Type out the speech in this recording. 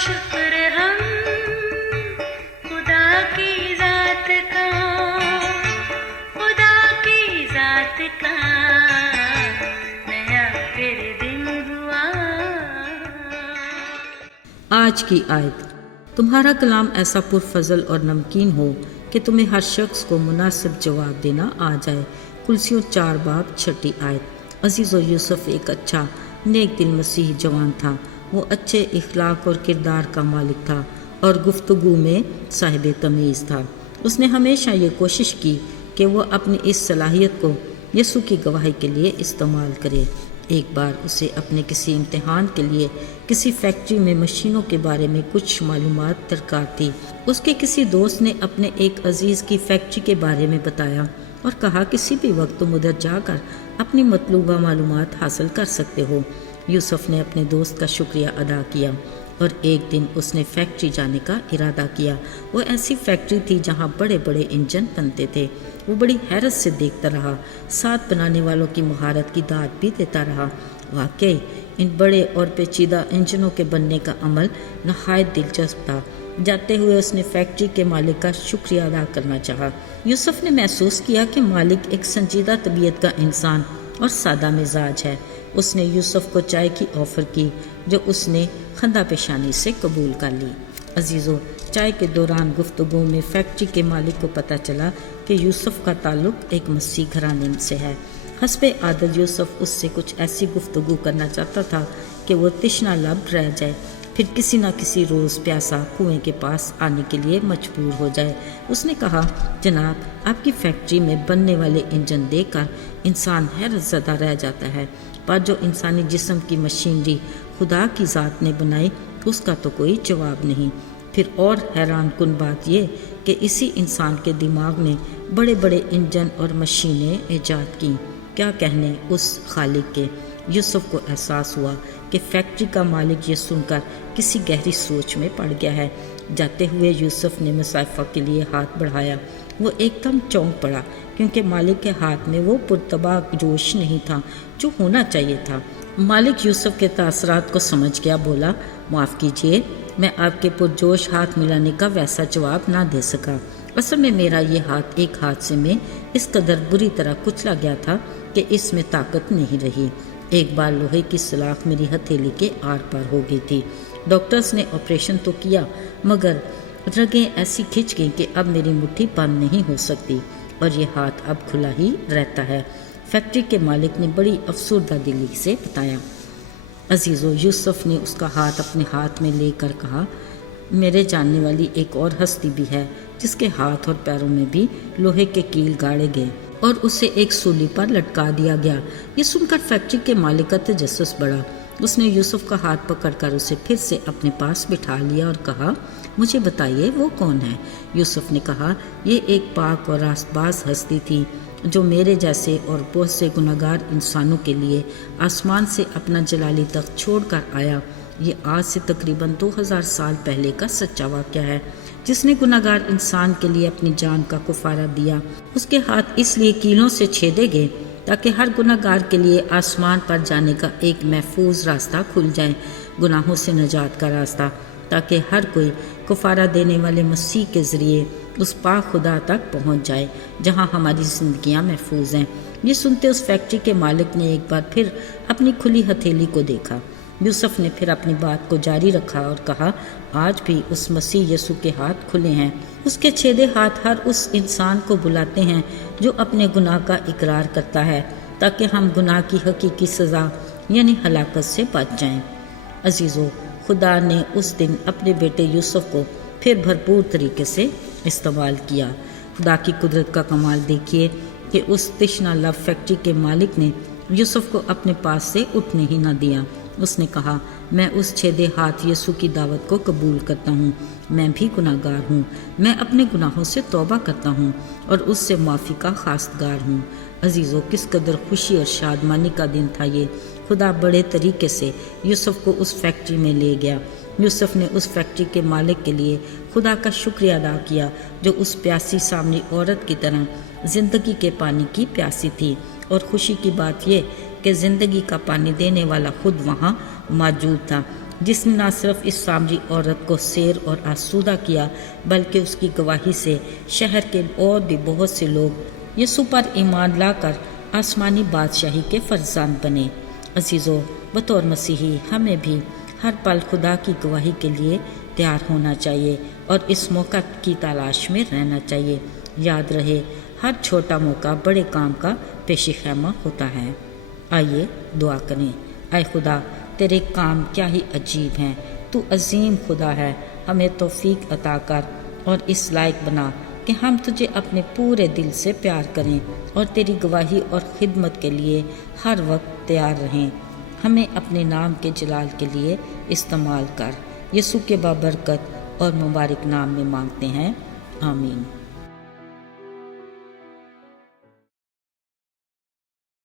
شکر ہم خدا کی ذات کا، خدا کی ذات کا نیا پھر دن ہوا۔ آج کی آیت: تمہارا کلام ایسا پرفضل اور نمکین ہو کہ تمہیں ہر شخص کو مناسب جواب دینا آ جائے۔ کلسیوں 4 باب 6 آیت۔ عزیز و یوسف ایک اچھا نیک دل مسیحی جوان تھا۔ وہ اچھے اخلاق اور کردار کا مالک تھا اور گفتگو میں صاحب تمیز تھا۔ اس نے ہمیشہ یہ کوشش کی کہ وہ اپنی اس صلاحیت کو یسوع کی گواہی کے لیے استعمال کرے۔ ایک بار اسے اپنے کسی امتحان کے لیے کسی فیکٹری میں مشینوں کے بارے میں کچھ معلومات درکار تھی۔ اس کے کسی دوست نے اپنے ایک عزیز کی فیکٹری کے بارے میں بتایا اور کہا کسی بھی وقت تم ادھر جا کر اپنی مطلوبہ معلومات حاصل کر سکتے ہو۔ یوسف نے اپنے دوست کا شکریہ ادا کیا اور ایک دن اس نے فیکٹری جانے کا ارادہ کیا۔ وہ ایسی فیکٹری تھی جہاں بڑے بڑے انجن بنتے تھے۔ وہ بڑی حیرت سے دیکھتا رہا، ساتھ بنانے والوں کی مہارت کی داد بھی دیتا رہا۔ واقعی ان بڑے اور پیچیدہ انجنوں کے بننے کا عمل نہایت دلچسپ تھا۔ جاتے ہوئے اس نے فیکٹری کے مالک کا شکریہ ادا کرنا چاہا۔ یوسف نے محسوس کیا کہ مالک ایک سنجیدہ طبیعت کا انسان اور سادہ مزاج ہے۔ اس نے یوسف کو چائے کی آفر کی جو اس نے خندہ پیشانی سے قبول کر لی۔ عزیزو، چائے کے دوران گفتگو میں فیکٹری کے مالک کو پتہ چلا کہ یوسف کا تعلق ایک مسیح گھرانے سے ہے۔ حسب عادت یوسف اس سے کچھ ایسی گفتگو کرنا چاہتا تھا کہ وہ تشنہ لب رہ جائے، پھر کسی نہ کسی روز پیاسا کنویں کے پاس آنے کے لیے مجبور ہو جائے۔ اس نے کہا، جناب، آپ کی فیکٹری میں بننے والے انجن دیکھ کر انسان حیرت زدہ رہ جاتا ہے، پر جو انسانی جسم کی مشینری خدا کی ذات نے بنائی اس کا تو کوئی جواب نہیں۔ پھر اور حیران کن بات یہ کہ اسی انسان کے دماغ نے بڑے بڑے انجن اور مشینیں ایجاد کیں۔ کیا کہنے اس خالق کے۔ یوسف کو احساس ہوا کہ فیکٹری کا مالک یہ سن کر کسی گہری سوچ میں پڑ گیا ہے۔ جاتے ہوئے یوسف نے مصافحہ کے لیے ہاتھ بڑھایا۔ وہ ایک دم چونک پڑا کیونکہ مالک کے ہاتھ میں وہ پرتباہ جوش نہیں تھا جو ہونا چاہیے تھا۔ مالک یوسف کے تاثرات کو سمجھ گیا، بولا، معاف کیجیے، میں آپ کے پرجوش ہاتھ ملانے کا ویسا جواب نہ دے سکا۔ اصل میں میرا یہ ہاتھ ایک حادثے میں اس قدر بری طرح کچلا گیا تھا کہ اس میں طاقت نہیں رہی۔ ایک بار لوہے کی سلاخ میری ہتھیلی کے آر پار ہو گئی تھی۔ ڈاکٹرز نے آپریشن تو کیا مگر رگیں ایسی کھنچ گئیں کہ اب میری مٹھی بند نہیں ہو سکتی اور یہ ہاتھ اب کھلا ہی رہتا ہے۔ فیکٹری کے مالک نے بڑی افسردہ دلی سے بتایا۔ عزیزو، یوسف نے اس کا ہاتھ اپنے ہاتھ میں لے کر کہا، میرے جاننے والی ایک اور ہستی بھی ہے جس کے ہاتھ اور پیروں میں بھی لوہے کے کیل گاڑے گئے اور اسے ایک سولی پر لٹکا دیا گیا۔ یہ سن کر فیکٹری کے مالک کا تجسس بڑھا۔ اس نے یوسف کا ہاتھ پکڑ کر اسے پھر سے اپنے پاس بٹھا لیا اور کہا، مجھے بتائیے وہ کون ہے؟ یوسف نے کہا، یہ ایک پاک اور راست باز ہستی تھی جو میرے جیسے اور بہت سے گناہگار انسانوں کے لیے آسمان سے اپنا جلالی تخت چھوڑ کر آیا۔ یہ آج سے تقریباً 2000 سال پہلے کا سچا واقعہ ہے۔ جس نے گناہگار انسان کے لیے اپنی جان کا کفارہ دیا، اس کے ہاتھ اس لیے کیلوں سے چھیدے گئے تاکہ ہر گناہگار کے لیے آسمان پر جانے کا ایک محفوظ راستہ کھل جائے، گناہوں سے نجات کا راستہ، تاکہ ہر کوئی کفارہ دینے والے مسیح کے ذریعے اس پاک خدا تک پہنچ جائے جہاں ہماری زندگیاں محفوظ ہیں۔ یہ سنتے اس فیکٹری کے مالک نے ایک بار پھر اپنی کھلی ہتھیلی کو دیکھا۔ یوسف نے پھر اپنی بات کو جاری رکھا اور کہا، آج بھی اس مسیح یسوع کے ہاتھ کھلے ہیں۔ اس کے چھیدے ہاتھ ہر اس انسان کو بلاتے ہیں جو اپنے گناہ کا اقرار کرتا ہے تاکہ ہم گناہ کی حقیقی سزا یعنی ہلاکت سے بچ جائیں۔ عزیزو، خدا نے اس دن اپنے بیٹے یوسف کو پھر بھرپور طریقے سے استعمال کیا۔ خدا کی قدرت کا کمال دیکھیے کہ اس تشنہ لب فیکٹری کے مالک نے یوسف کو اپنے پاس سے اٹھنے ہی نہ دیا۔ اس نے کہا، میں اس چھیدے ہاتھ یسوع کی دعوت کو قبول کرتا ہوں۔ میں بھی گناہ گار ہوں۔ میں اپنے گناہوں سے توبہ کرتا ہوں اور اس سے معافی کا خواستگار ہوں۔ عزیزو، کس قدر خوشی اور شادمانی کا دن تھا یہ۔ خدا بڑے طریقے سے یوسف کو اس فیکٹری میں لے گیا۔ یوسف نے اس فیکٹری کے مالک کے لیے خدا کا شکریہ ادا کیا جو اس پیاسی سامری عورت کی طرح زندگی کے پانی کی پیاسی تھی، اور خوشی کی بات یہ کہ زندگی کا پانی دینے والا خود وہاں موجود تھا۔ جس نے نہ صرف اس سامری عورت کو سیر اور آسودہ کیا بلکہ اس کی گواہی سے شہر کے اور بھی بہت سے لوگ یسوع پر ایمان لا کر آسمانی بادشاہی کے فرزند بنے۔ عزیزو، بطور مسیحی ہمیں بھی ہر پل خدا کی گواہی کے لیے تیار ہونا چاہیے اور اس موقع کی تلاش میں رہنا چاہیے۔ یاد رہے، ہر چھوٹا موقع بڑے کام کا پیش خیمہ ہوتا ہے۔ آئیے دعا کریں۔ اے خدا، تیرے کام کیا ہی عجیب ہیں، تو عظیم خدا ہے۔ ہمیں توفیق عطا کر اور اس لائق بنا کہ ہم تجھے اپنے پورے دل سے پیار کریں اور تیری گواہی اور خدمت کے لیے ہر وقت تیار رہیں۔ ہمیں اپنے نام کے جلال کے لیے استعمال کر۔ یسوع کے بابرکت اور مبارک نام میں مانگتے ہیں، آمین۔